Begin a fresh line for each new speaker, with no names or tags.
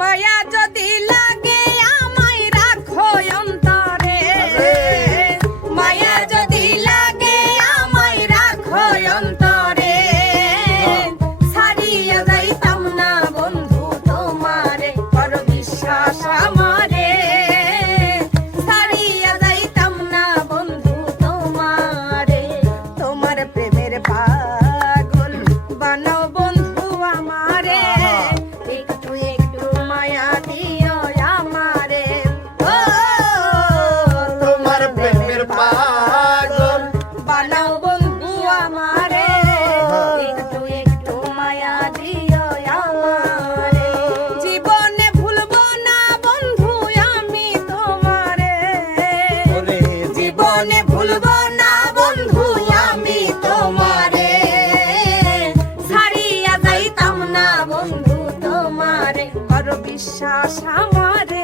মায়া যদি লাগে আমায় রাখো অন্তরে। মায়া যদি লাগে আমায় রাখো অন্তরে। বিশ্বাস আমারে